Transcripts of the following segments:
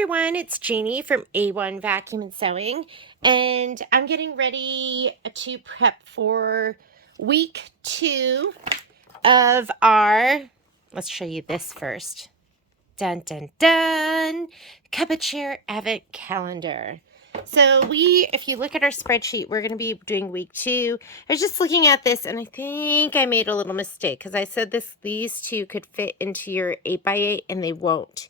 everyone, it's Janie from A1 Vacuum and Sewing, and I'm getting ready to prep for week 2 of our, let's show you this first. Dun dun dun! Cup of Cheer Advent Calendar. So if you look at our spreadsheet, we're going to be doing week 2. I was just looking at this and I think I made a little mistake because I said these two could fit into your 8x8 and they won't.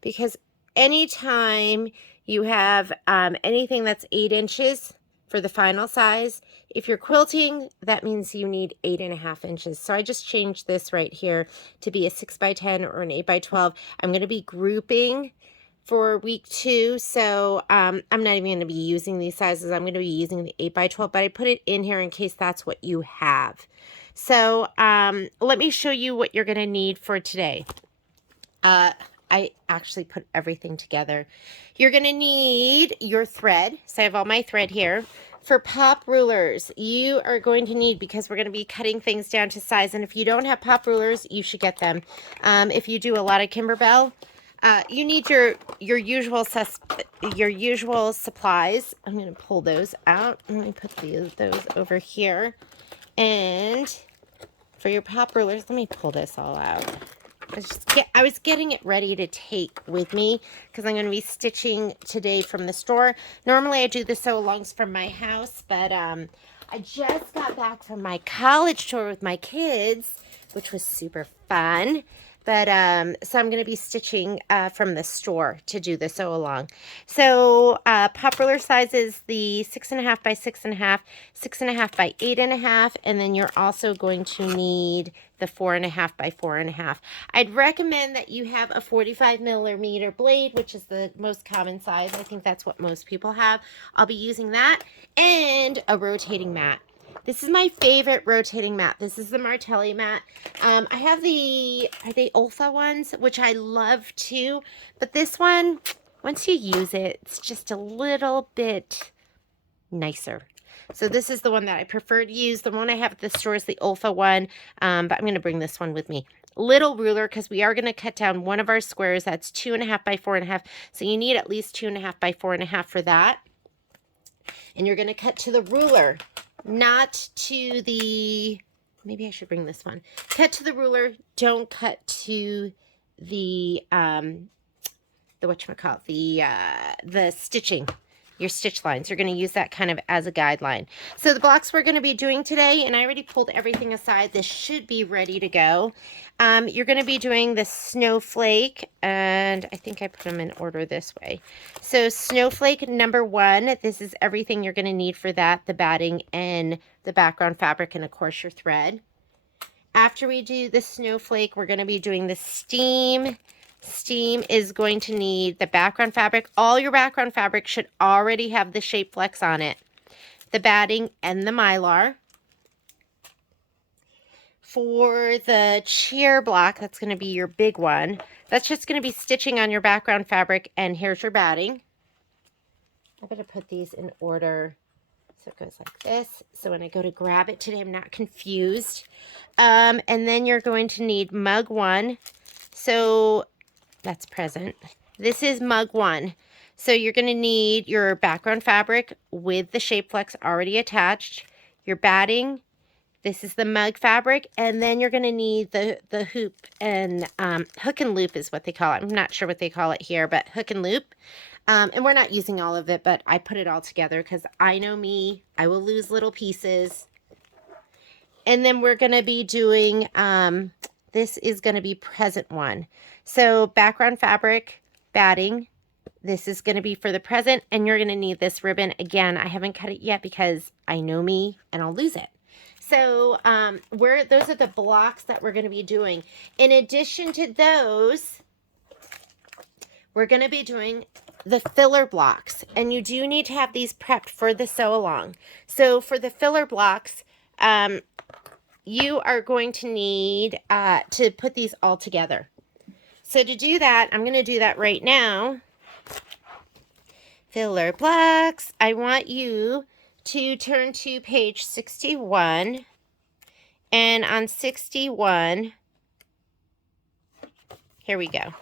Because anytime you have anything that's 8 inches for the final size, if you're quilting, that means you need 8.5 inches. So I just changed this right here to be a 6x10 or an 8x12. I'm going to be grouping for week 2, so I'm not even going to be using these sizes. I'm going to be using the 8x12, but I put it in here in case that's what you have. So let me show you what you're going to need for today. I actually put everything together. You're going to need your thread. So I have all my thread here. For pop rulers, you are going to need, because we're going to be cutting things down to size, and if you don't have pop rulers, you should get them. If you do a lot of Kimberbell, you need your usual supplies. I'm going to pull those out. Let me put those over here. And for your pop rulers, let me pull this all out. I was getting it ready to take with me because I'm going to be stitching today from the store. Normally I do the sew-alongs from my house, but I just got back from my college tour with my kids, which was super fun. But so I'm going to be stitching from the store to do the sew-along. So pop ruler size is the 6.5 by 6.5, 6.5 by 8.5, and then you're also going to need the 4.5 by 4.5. I'd recommend that you have a 45mm blade, which is the most common size. I think that's what most people have. I'll be using that, and a rotating mat. This is my favorite rotating mat. This is the Martelli mat. I have are they Olfa ones, which I love too. But this one, once you use it, it's just a little bit nicer. So this is the one that I prefer to use. The one I have at the store is the Olfa one, but I'm going to bring this one with me. Little ruler, because we are going to cut down one of our squares. That's 2.5 by 4.5. So you need at least 2.5 by 4.5 for that. And you're going to cut to the ruler. Not to the, maybe I should bring this one. Cut to the ruler. Don't cut to the whatchamacallit, the stitching, your stitch lines. You're going to use that kind of as a guideline. So the blocks we're going to be doing today, and I already pulled everything aside. This should be ready to go. You're going to be doing the snowflake, and I think I put them in order this way. So snowflake number 1, this is everything you're going to need for that, the batting and the background fabric, and of course your thread. After we do the snowflake, we're going to be doing the steam. Steam is going to need the background fabric. All your background fabric should already have the shape flex on it, the batting, and the mylar. For the cheer block, that's going to be your big one. That's just going to be stitching on your background fabric, and here's your batting. I'm going to put these in order so it goes like this. So when I go to grab it today, I'm not confused. And then you're going to need mug 1. So that's present. This is mug 1. So you're going to need your background fabric with the shape flex already attached, your batting. This is the mug fabric, and then you're going to need the hoop and hook and loop is what they call it. I'm not sure what they call it here, but hook and loop. And we're not using all of it, but I put it all together because I know me. I will lose little pieces. And then we're going to be doing, this is going to be present 1. So background fabric, batting. This is going to be for the present, and you're going to need this ribbon. Again, I haven't cut it yet because I know me and I'll lose it. So those are the blocks that we're going to be doing. In addition to those, we're going to be doing the filler blocks. And you do need to have these prepped for the sew-along. So for the filler blocks, you are going to need to put these all together. So to do that, I'm going to do that right now. Filler blocks. I want you to turn to page 61, and on 61, here we go.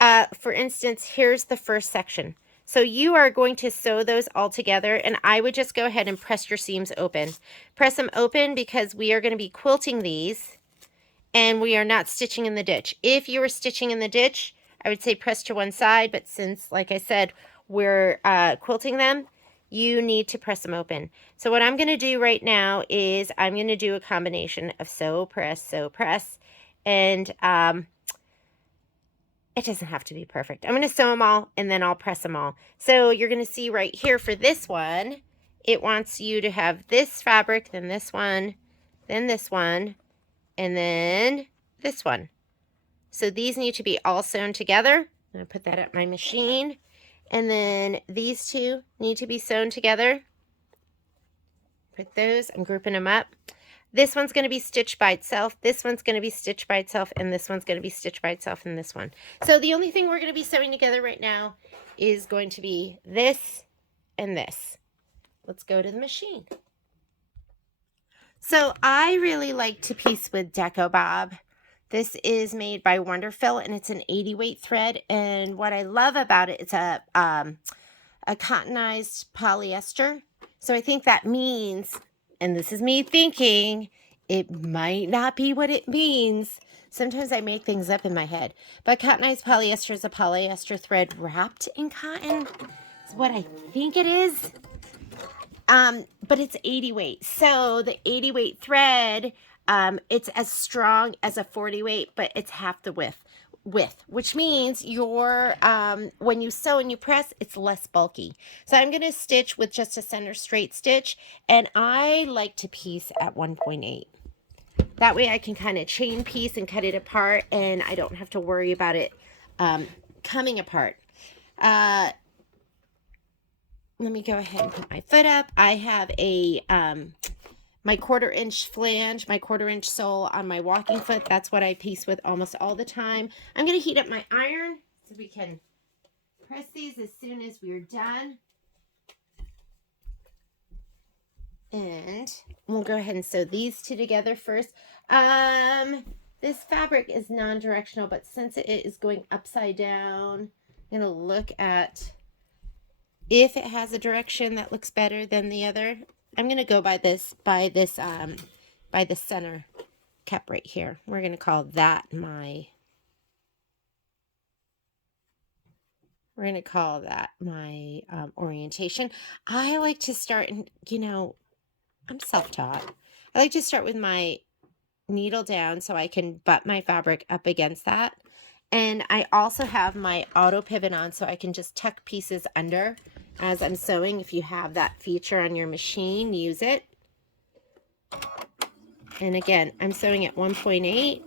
For instance, here's the first section. So you are going to sew those all together, and I would just go ahead and press your seams open. Press them open because we are going to be quilting these, and we are not stitching in the ditch. If you were stitching in the ditch, I would say press to one side, but since, like I said, we're quilting them, you need to press them open. So what I'm going to do right now is I'm going to do a combination of sew, press, and it doesn't have to be perfect. I'm going to sew them all, and then I'll press them all. So you're going to see right here for this one, it wants you to have this fabric, then this one, then this one, and then this one. So these need to be all sewn together. I'm going to put that at my machine. And then these two need to be sewn together. Put those, I'm grouping them up. This one's going to be stitched by itself. This one's going to be stitched by itself. And this one's going to be stitched by itself and this one. So the only thing we're going to be sewing together right now is going to be this and this. Let's go to the machine. So I really like to piece with Deco Bob. This is made by Wonderfill, and it's an 80 weight thread. And what I love about it, it's a cottonized polyester. So I think that means, and this is me thinking, it might not be what it means. Sometimes I make things up in my head. But cottonized polyester is a polyester thread wrapped in cotton. It's what I think it is. But it's 80 weight. So the 80 weight thread, it's as strong as a 40 weight, but it's half the width, which means your, when you sew and you press, it's less bulky. So I'm going to stitch with just a center straight stitch, and I like to piece at 1.8. That way I can kind of chain piece and cut it apart, and I don't have to worry about it, coming apart. Let me go ahead and put my foot up. I have a, my 1/4 inch flange, my 1/4 inch sole on my walking foot. That's what I piece with almost all the time. I'm going to heat up my iron so we can press these as soon as we're done. And we'll go ahead and sew these two together first. This fabric is non-directional, but since it is going upside down, I'm going to look at if it has a direction that looks better than the other. I'm going to go by the center cap right here. We're going to call that my orientation. I like to start, and I'm self-taught. I like to start with my needle down so I can butt my fabric up against that. And I also have my auto pivot on so I can just tuck pieces under as I'm sewing. If you have that feature on your machine, use it. And again, I'm sewing at 1.8.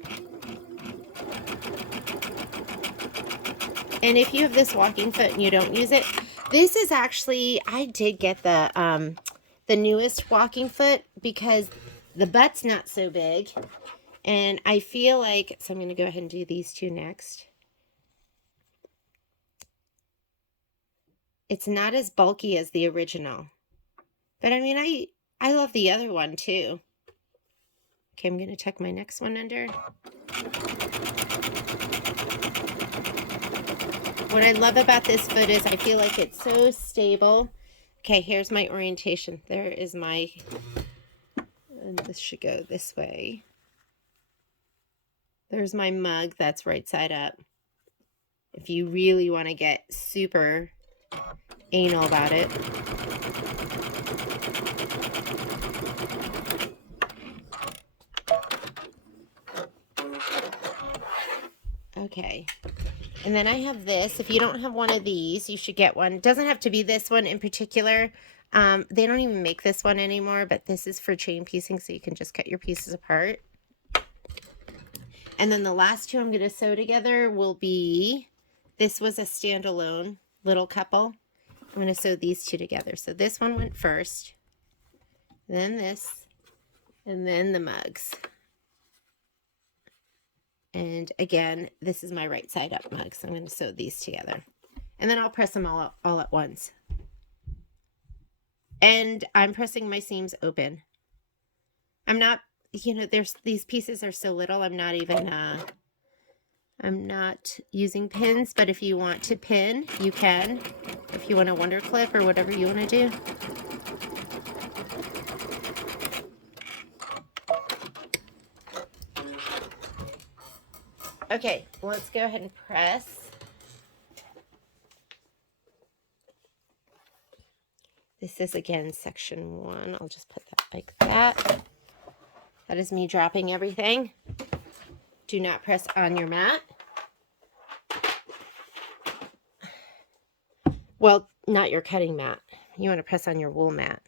And if you have this walking foot and you don't use it, this is actually, I did get the newest walking foot because the butt's not so big. And I feel like, so I'm going to go ahead and do these two next. It's not as bulky as the original. But I mean, I love the other one too. Okay, I'm going to tuck my next one under. What I love about this foot is I feel like it's so stable. Okay, here's my orientation. There is my, and this should go this way. There's my mug, that's right side up. If you really want to get super anal about it. Okay. And then I have this. If you don't have one of these, you should get one. It doesn't have to be this one in particular. They don't even make this one anymore, but this is for chain piecing, so you can just cut your pieces apart. And then the last two I'm going to sew together will be, this was a standalone little couple. I'm going to sew these two together. So this one went first, then this, and then the mugs. And again, this is my right side up mug, so I'm going to sew these together. And then I'll press them all at once. And I'm pressing my seams open. I'm not, these pieces are so little, I'm not even I'm not using pins, but if you want to pin, you can. If you want a wonder clip or whatever you want to do. Okay, let's go ahead and press. This is again section 1. I'll just put that like that. That is me dropping everything. Do not press on your mat. Well, not your cutting mat. You want to press on your wool mat.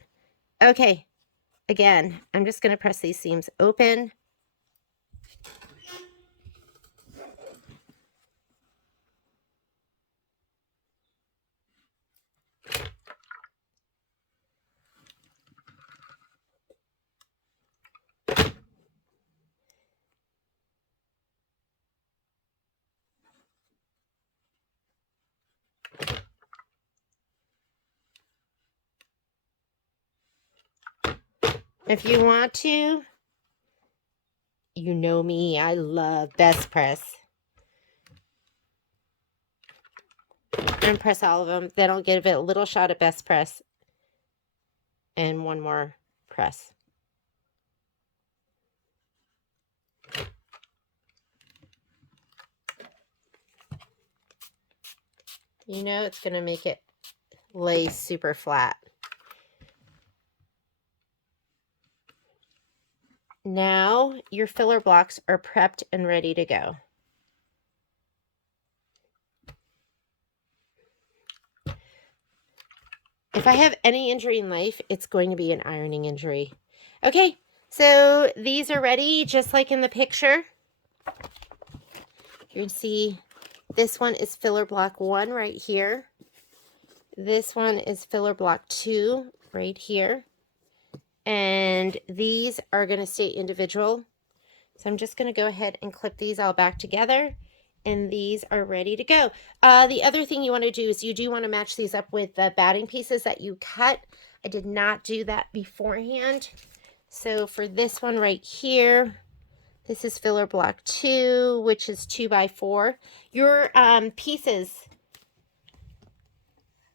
Okay, again, I'm just going to press these seams open. If you want to, you know me, I love best press. And press all of them. Then I'll give it a little shot of best press. And one more press. You know it's going to make it lay super flat. Now your filler blocks are prepped and ready to go. If I have any injury in life, it's going to be an ironing injury. Okay, so these are ready just like in the picture. You can see this one is filler block 1 right here. This one is filler block 2 right here. And these are going to stay individual. So I'm just going to go ahead and clip these all back together. And these are ready to go. The other thing you want to do is you do want to match these up with the batting pieces that you cut. I did not do that beforehand. So for this one right here, this is filler block 2, which is 2x4. Your pieces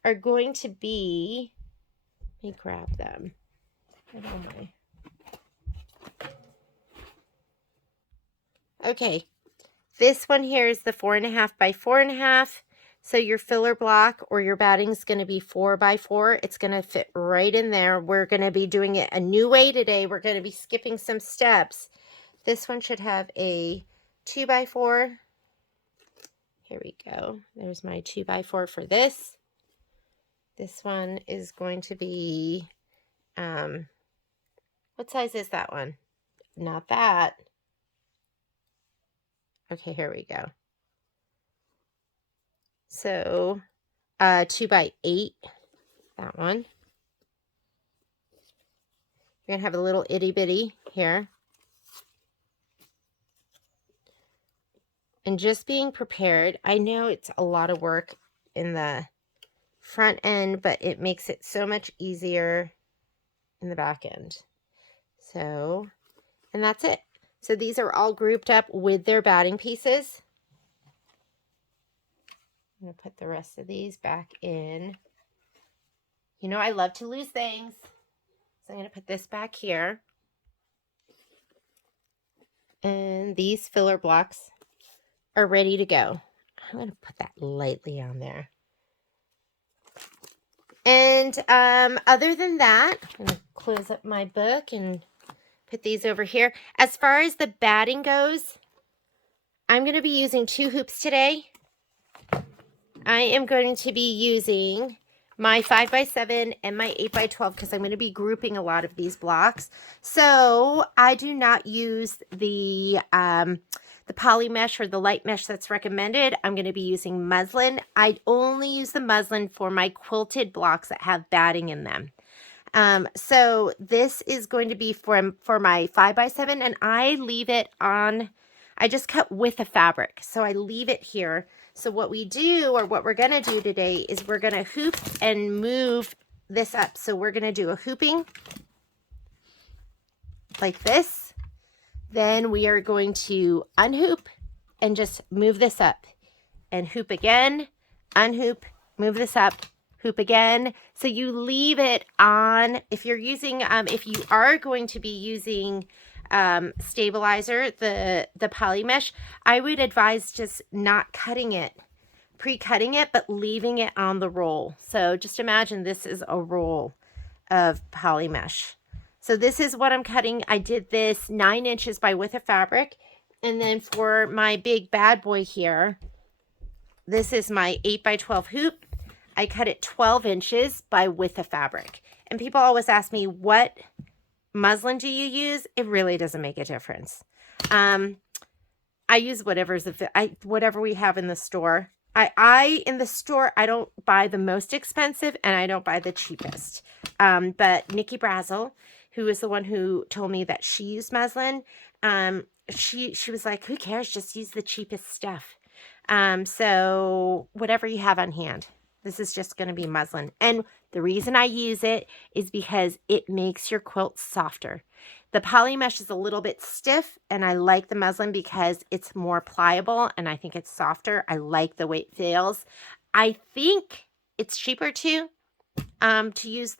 are going to be, let me grab them. Okay, this one here is the 4.5 by 4.5. So your filler block or your batting is going to be 4x4. It's going to fit right in there. We're going to be doing it a new way today. We're going to be skipping some steps. This one should have a 2x4. Here we go. There's my 2x4 for this. This one is going to be, what size is that one? Not that. Okay, here we go. So, 2x8, that one. You're going to have a little itty bitty here. And just being prepared. I know it's a lot of work in the front end, but it makes it so much easier in the back end. So, and that's it. So these are all grouped up with their batting pieces. I'm going to put the rest of these back in. You know, I love to lose things. So I'm going to put this back here. And these filler blocks are ready to go. I'm going to put that lightly on there. And other than that, I'm going to close up my book and put these over here. As far as the batting goes, I'm going to be using 2 hoops today. I am going to be using my 5x7 and my 8x12 because I'm going to be grouping a lot of these blocks. So I do not use the poly mesh or the light mesh that's recommended. I'm going to be using muslin. I only use the muslin for my quilted blocks that have batting in them. So this is going to be for my 5x7, and I leave it on, I just cut with the fabric. So I leave it here. So what we do, or what we're going to do today, is we're going to hoop and move this up. So we're going to do a hooping like this. Then we are going to unhoop and just move this up and hoop again, unhoop, move this up, hoop again. So you leave it on. If you're using, if you are going to be using stabilizer, the poly mesh, I would advise just not cutting it, pre-cutting it, but leaving it on the roll. So just imagine this is a roll of poly mesh. So this is what I'm cutting. I did this 9 inches by width of fabric. And then for my big bad boy here, this is my 8 by 12 hoop. I cut it 12 inches by width of fabric. And people always ask me, what muslin do you use? It really doesn't make a difference. I use whatever we have in the store. In the store, I don't buy the most expensive and I don't buy the cheapest. But Nikki Brazel, who is the one who told me that she used muslin, she was like, who cares? Just use the cheapest stuff. So whatever you have on hand. This is just going to be muslin. And the reason I use it is because it makes your quilt softer. The poly mesh is a little bit stiff, and I like the muslin because it's more pliable and I think it's softer. I like the way it feels. I think it's cheaper too, to use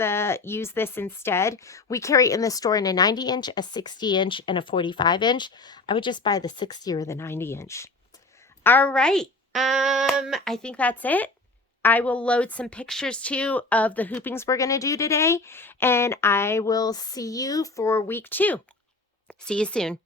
this instead. We carry it in the store in a 90 inch, a 60 inch, and a 45 inch. I would just buy the 60 or the 90 inch. All right. I think that's it. I will load some pictures too of the hoopings we're going to do today, and I will see you for week 2. See you soon.